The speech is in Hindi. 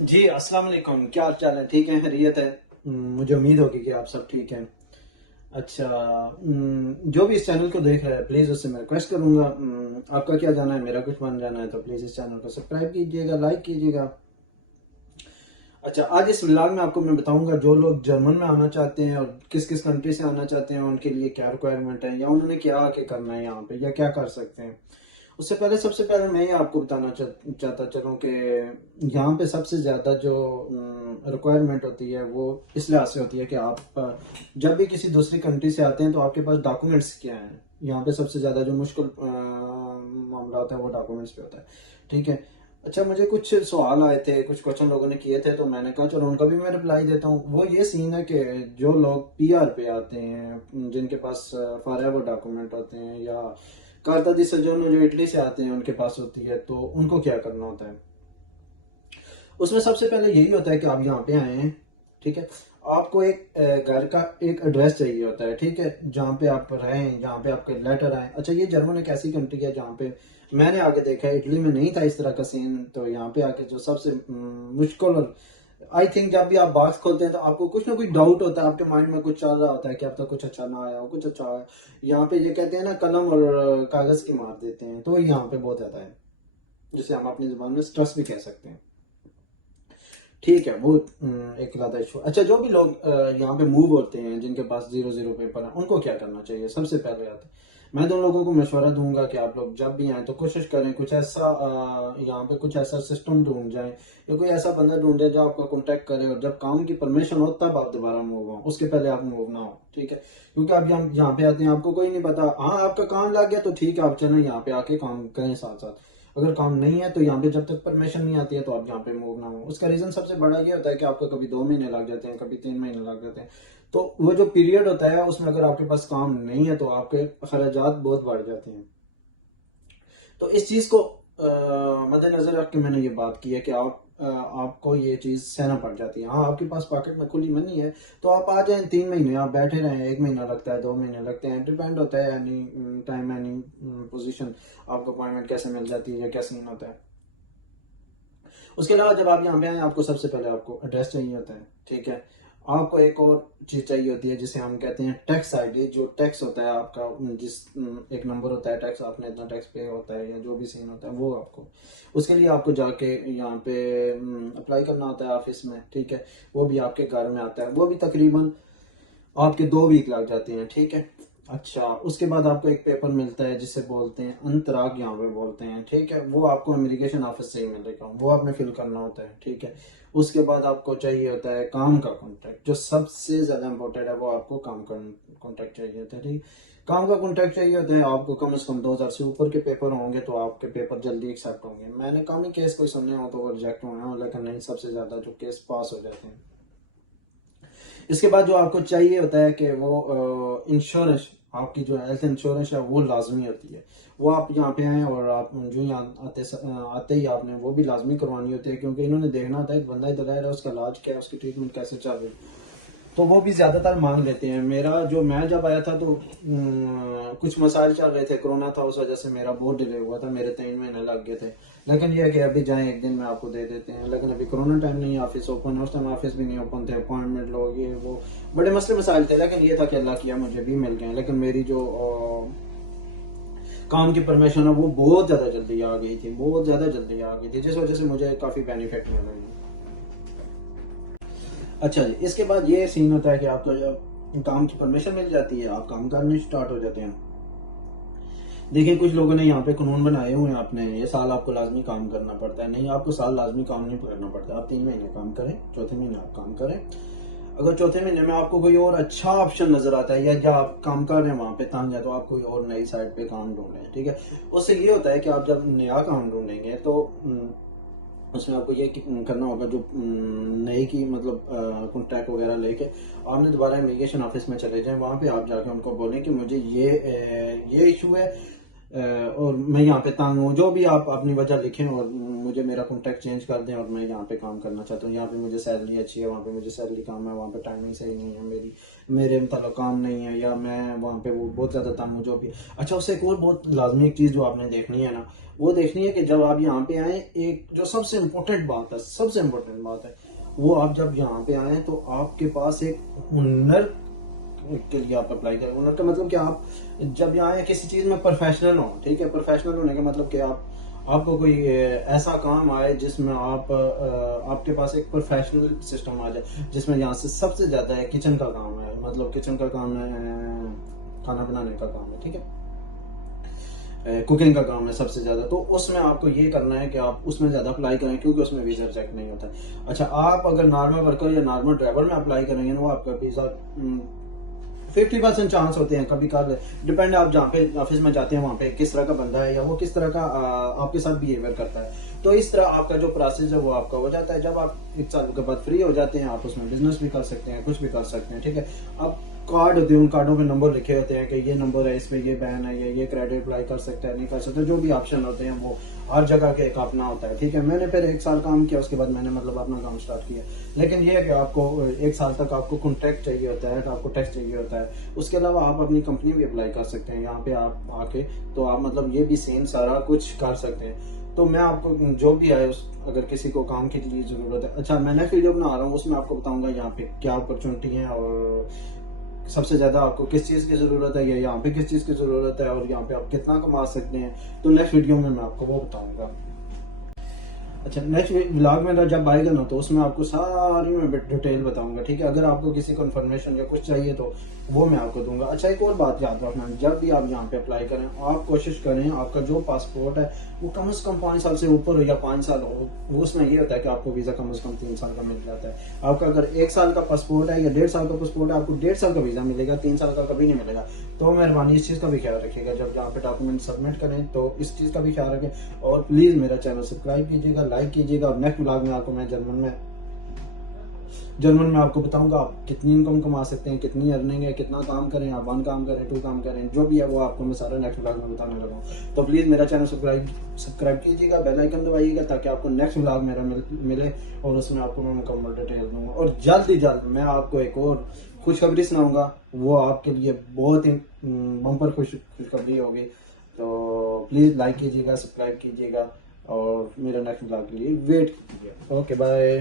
जी अस्सलाम वालेकुम। क्या हाल चाल है? ठीक है, खैरियत है। मुझे उम्मीद होगी कि आप सब ठीक हैं। अच्छा। जो भी इस चैनल को देख रहा है प्लीज़ उससे मैं रिक्वेस्ट करूंगा, आपका क्या जाना है, मेरा कुछ बन जाना है, तो प्लीज़ इस चैनल को सब्सक्राइब कीजिएगा, लाइक कीजिएगा। अच्छा, आज इस व्लॉग में आपको मैं बताऊंगा जो लोग जर्मन में आना चाहते हैं और किस किस कंट्री से आना चाहते हैं उनके लिए क्या रिक्वायरमेंट है, या उन्होंने क्या आके करना है यहाँ पे, या क्या कर सकते हैं। उससे पहले सबसे पहले मैं ये आपको बताना चाहता चलूँ कि यहाँ पे सबसे ज़्यादा जो रिक्वायरमेंट होती है वो इस लिहाज से होती है कि आप जब भी किसी दूसरी कंट्री से आते हैं तो आपके पास डॉक्यूमेंट्स क्या हैं। यहाँ पे सबसे ज़्यादा जो मुश्किल मामला होता है वो डॉक्यूमेंट्स पे होता है। ठीक है। अच्छा, मुझे कुछ सवाल आए थे, कुछ क्वेश्चन लोगों ने किए थे, तो मैंने कहा चलो उनका भी मैं रिप्लाई देता हूँ। वो ये सीन है कि जो लोग पीआर पे आते हैं, जिनके पास फॉरएवर डॉक्यूमेंट होते हैं, या कार्ता दी सज्जन जो इटली से आते हैं उनके पास होती है, तो उनको क्या करना होता है। उसमें सबसे पहले यही होता है कि आप यहाँ पे आए हैं। ठीक है। आपको एक घर का एक एड्रेस चाहिए होता है। ठीक है, जहाँ पे आप रहें, जहाँ पे आपके लेटर आए। अच्छा, ये जर्मन एक ऐसी कंट्री है जहाँ पे मैंने आगे देखा है, इटली में नहीं था इस तरह का सीन, तो यहाँ पे आके जो सबसे मुश्किल और आई थिंक जब भी आप बॉक्स खोलते हैं तो आपको कुछ ना कुछ डाउट होता है, आपके माइंड में कुछ चल रहा होता है कि अब तक कुछ अच्छा ना आया हो, कुछ अच्छा आया। यहाँ पे ये कहते हैं ना, कलम और कागज की मार देते हैं, तो यहाँ पे बहुत ज्यादा है, जिसे हम अपनी जुबान में स्ट्रेस भी कह सकते हैं। ठीक है, वो एक ज्यादा इशू। अच्छा, जो भी लोग यहाँ पे मूव होते हैं, जिनके पास 00 पेपर है, उनको क्या करना चाहिए। सबसे पहले आता है, मैं तो लोगों को मशवरा दूंगा कि आप लोग जब भी आए तो कोशिश करें कुछ ऐसा यहाँ पे कुछ ऐसा सिस्टम ढूंढ जाए, या कोई ऐसा बंदा ढूंढे जो आपका कांटेक्ट करे, और जब काम की परमिशन हो तब आप दोबारा मूव हो, उसके पहले आप मूव ना हो। ठीक है, क्योंकि आप यहाँ पे आते हैं, आपको कोई नहीं पता। हाँ, आपका काम लग गया तो ठीक है, आप चलें यहाँ पे आके काम करें साथ साथ। अगर काम नहीं है तो यहाँ पे जब तक परमिशन नहीं आती है तो आप यहाँ पे मूव ना हो। उसका रीजन सबसे बड़ा ये होता है कि आपको कभी 2 महीने लग जाते हैं, कभी 3 महीने लग जाते हैं। तो वो जो पीरियड होता है उसमें अगर आपके पास काम नहीं है तो आपके खर्चात बहुत बढ़ जाते हैं। तो इस चीज को मद्देनजर रख के मैंने ये बात की है कि आपको ये चीज सहना पड़ जाती है। हाँ, आपके पास पॉकेट में खुली मनी है तो आप आ जाएं, 3 महीने आप बैठे रहें, 1 महीना लगता है, 2 महीने लगते हैं, डिपेंड होता है एनी टाइम एनी पोजीशन, आपको अपॉइंटमेंट कैसे मिल जाती है या क्या सीन होता है। उसके अलावा जब आप यहाँ पे आए, आपको सबसे पहले आपको एड्रेस चाहिए होता है। ठीक है। आपको एक और चीज चाहिए होती है जिसे हम कहते हैं टैक्स आईडी। जो टैक्स होता है आपका, जिस एक नंबर होता है टैक्स, आपने इतना टैक्स पे होता है, या जो भी सीन होता है वो आपको, उसके लिए आपको जाके यहाँ पे अप्लाई करना होता है ऑफिस में। ठीक है, वो भी आपके घर में आता है, वो भी तकरीबन आपके 2 वीक लग जाते हैं। ठीक है। अच्छा, उसके बाद आपको एक पेपर मिलता है जिसे बोलते हैं अंतराग, यहाँ पे बोलते हैं। ठीक है, वो आपको इमिग्रेशन ऑफिस से ही मिलेगा, वो आपने फिल करना होता है। ठीक है। उसके बाद आपको चाहिए होता है काम का कॉन्ट्रैक्ट, जो सबसे ज्यादा इंपॉर्टेंट है, वो आपको काम का कॉन्ट्रैक्ट चाहिए होता है। ठीक, काम का कॉन्ट्रैक्ट चाहिए होता है आपको। कम से कम 2000 से ऊपर के पेपर होंगे तो आपके पेपर जल्दी एक्सेप्ट होंगे। मैंने कम ही केस कोई सुने हो तो वो रिजेक्ट हुए हो, लेकिन नहीं, सबसे ज्यादा जो केस पास हो जाते हैं। इसके बाद जो आपको चाहिए होता है कि वो इंश्योरेंस, आपकी जो हेल्थ इंश्योरेंस है वो लाजमी होती है। वो आप यहाँ पे आए और आप जो यहाँ आते ही आपने वो भी लाजमी करवानी होती है, क्योंकि इन्होंने देखना होता है कि बंदा इधर रह रहा है, उसका इलाज क्या है, उसकी ट्रीटमेंट कैसे चल रही है, तो वो भी ज्यादातर मांग लेते हैं। मैं जब आया था तो कुछ मसाइल चल रहे थे, कोरोना था, उस वजह से मेरा बहुत डिले हुआ था, मेरे 3 महीने लग गए थे। लेकिन ये है कि अभी जाएं एक दिन में आपको दे देते हैं, लेकिन अभी कोरोना टाइम नहीं, ऑफिस ओपन है, उस टाइम ऑफिस भी नहीं ओपन थे, अपॉइंटमेंट लो, ये वो बड़े मसले मसाइल थे। लेकिन ये था कि अल्लाह किया मुझे भी मिल गए। लेकिन मेरी जो काम की परमिशन है वो बहुत ज्यादा जल्दी आ गई थी, बहुत ज्यादा जल्दी आ गई थी, जिस वजह से मुझे काफी बेनिफिट मिल रही है। अच्छा जी, इसके बाद ये सीन होता है कि आपको जब काम की परमिशन मिल जाती है, आप काम करने स्टार्ट हो जाते हैं। देखिए, कुछ लोगों ने यहाँ पे कानून बनाए हुए हैं, आपने ये साल आपको लाजमी काम करना पड़ता है। नहीं, आपको साल लाजमी काम नहीं करना पड़ता। आप 3 महीने काम करें, चौथे महीने आप काम करें। अगर चौथे महीने में आपको कोई और अच्छा ऑप्शन नजर आता है, या जहाँ आप काम कर रहे हैं वहां पे तंग है, तो आप कोई और नई साइड पे काम ढूंढें। ठीक है। उससे ये होता है कि आप जब नया काम ढूंढेंगे तो उसमें आपको ये करना होगा, जो नए की मतलब कॉन्ट्रैक्ट वगैरह लेके आपने दोबारा इमिग्रेशन ऑफिस में चले जाएं। वहाँ पे आप जाके उनको बोलें कि मुझे ये इशू है, और मैं यहाँ पे तंग हूँ, जो भी आप अपनी वजह लिखें और मुझे मेरा कॉन्टैक्ट चेंज कर दें और मैं यहाँ पे काम करना चाहता हूँ। यहाँ पे मुझे सैलरी अच्छी है, वहाँ पे मुझे सैलरी कम है, वहाँ पे टाइमिंग सही नहीं है, मेरे मतलब काम नहीं है, या मैं वहाँ पे वो बहुत ज़्यादा तंग जो भी। अच्छा, उससे एक और बहुत लाजमी एक चीज़ जो आपने देखनी है ना, वो देखनी है कि जब आप यहाँ पे आए, एक जो सबसे इम्पोर्टेंट बात है, सबसे इम्पोर्टेंट बात है, वो आप जब यहाँ पे आए तो आपके पास एक हुनर के लिए आप अप्लाई करें। हुनर का मतलब कि आप जब यहाँ आए किसी चीज़ में प्रोफेशनल हो, ठीक है। प्रोफेशनल होने का मतलब कि आपको कोई ऐसा काम आए जिसमें आपके पास एक प्रोफेशनल सिस्टम आ जाए, जिसमें यहाँ से सबसे ज़्यादा है किचन का काम है, मतलब किचन का काम है, खाना बनाने का काम है, ठीक है, कुकिंग का काम है सबसे ज़्यादा। तो उसमें आपको ये करना है कि आप उसमें ज़्यादा अप्लाई करें, क्योंकि उसमें वीज़ा रिजेक्ट नहीं होता है। अच्छा, आप अगर नॉर्मल वर्कर या नॉर्मल ड्राइवर में अप्लाई करेंगे ना, वो आपका वीज़ा 50% चांस होते हैं, कभी कभार डिपेंड आप जहाँ पे ऑफिस में जाते हैं वहाँ पे किस तरह का बंदा है या वो किस तरह का आपके साथ बिहेवियर करता है। तो इस तरह आपका जो प्रोसेस है वो आपका हो जाता है। जब आप 1 साल के बाद फ्री हो जाते हैं, आप उसमें बिजनेस भी कर सकते हैं, कुछ भी कर सकते हैं, ठीक है। अब कार्ड होते हैं, उन कार्डों पे नंबर लिखे होते हैं कि ये नंबर है, इसमें ये बैन है, ये क्रेडिट अप्लाई कर सकता है, नहीं कर सकता, जो भी ऑप्शन होते हैं वो हर जगह के एक अपना होता है, ठीक है। मैंने फिर 1 साल काम किया, उसके बाद मैंने मतलब अपना काम स्टार्ट किया। लेकिन ये है कि आपको 1 साल तक आपको कॉन्ट्रैक्ट चाहिए होता है, आपको टैक्स चाहिए होता है। उसके अलावा आप अपनी कंपनी भी अप्लाई कर सकते हैं यहाँ पे आप आके, तो आप मतलब ये भी सेम सारा कुछ कर सकते हैं। तो मैं आपको जो भी आए अगर किसी को काम के लिए ज़रूरत है, अच्छा मैं नेक्स्ट वीडियो बना रहा हूँ, उसमें आपको बताऊंगा यहाँ पे क्या अपॉर्चुनिटी है और सबसे ज़्यादा आपको किस चीज़ की ज़रूरत है, या यहाँ पे किस चीज़ की ज़रूरत है, और यहाँ पे आप कितना कमा सकते हैं। तो नेक्स्ट वीडियो में मैं आपको वो बताऊंगा। अच्छा, नेक्स्ट व्लॉग मेरा जब आएगा ना, तो उसमें आपको सारी मैं डिटेल बताऊंगा, ठीक है। अगर आपको किसी को इन्फॉर्मेशन या कुछ चाहिए तो वो मैं आपको दूंगा। अच्छा, एक और बात याद रखना, जब भी आप यहाँ पे अप्लाई करें, आप कोशिश करें आपका जो पासपोर्ट है वो कम से कम 5 साल से ऊपर हो या 5 साल हो। वो उसमें ये होता है कि आपको वीज़ा कम से कम 3 साल का मिल जाता है। आपका अगर 1 साल का पासपोर्ट है या 1.5 साल का पासपोर्ट है, आपको 1.5 साल का वीज़ा मिलेगा, 3 साल का कभी नहीं मिलेगा। तो मेहरबानी इस चीज़ का भी ख्याल रखिएगा, जब यहाँ पे डॉक्यूमेंट सबमिट करें तो इस चीज़ का भी ख्याल रखें। और प्लीज़ मेरा चैनल सब्सक्राइब कीजिएगा, लाइक कीजिएगा। और नेक्स्ट व्लॉग में आपको मैं जर्मन में आपको बताऊंगा आप कितनी इनकम कमा सकते हैं, कितनी अर्निंग है, कितना काम करें आप, 1 काम करें, 2 काम करें, जो भी है वो आपको मैं सारा नेक्स्ट व्लॉग में बताने लगा हूँ। तो प्लीज़ मेरा चैनल सब्सक्राइब कीजिएगा, बेल आइकन दबाइएगा, ताकि आपको नेक्स्ट व्लॉग मेरा मिले और उसमें आपको मैं मुकम्मल डिटेल दूंगा। और जल्द ही जल्द मैं आपको एक और खुशखबरी सुनाऊंगा, वो आपके लिए बहुत ही बम्पर खुशखबरी होगी। तो प्लीज़ लाइक कीजिएगा, सब्सक्राइब कीजिएगा और मेरा नेक्स्ट व्लॉग के लिए वेट कीजिएगा। Okay, bye.